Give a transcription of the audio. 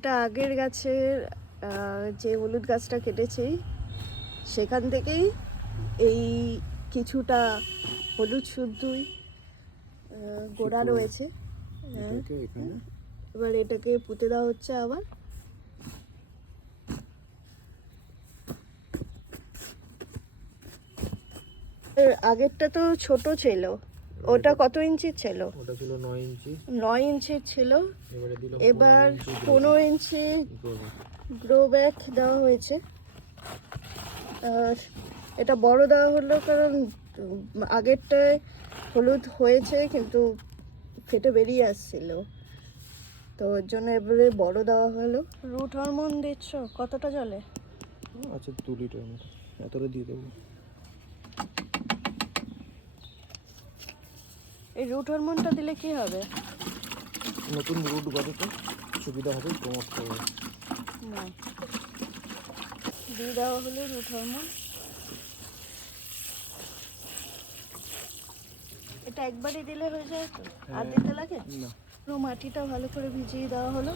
এটা আগের গাছের যে হলুদ গাছটা কেটেছি সেখান থেকেই এই কিছুটা হলুদ শুদ্ধই গোড়া রয়েছে। এবার এটাকে পুঁতে দেওয়া হচ্ছে আবার। আগেরটা তো ছোট ছিল, ওটা কত ইঞ্চির ছিল? ওটা ছিল 9 ইঞ্চি। 9 ইঞ্চির ছিল, এবার 15 15 ইঞ্চি গ্রো ব্যাগ দেওয়া হয়েছে। এটা বড় দেওয়া হলো কারণ আগেরটায় হলুদ হয়েছে কিন্তু ফেটে বেরিয়ে আসছিল, তো ওর জন্য এবারে বড় দেওয়া হলো। রুট হরমোন দিচ্ছ কতটা জলে? আচ্ছা 2 লিটার মতো, এতটা দিয়ে দেবো। এই রুট হরমোনটা দিলে কি হবে? নতুন রুট গজাতে সুবিধা হবে, প্রমোট করবে। না, দিয়ে দেওয়া হলো রুট হরমোন। এটা একবারই দিলে হয়ে যায় তো, আর দিতে লাগে না। পুরো মাটিটা ভালো করে ভিজিয়ে দেওয়া হলো।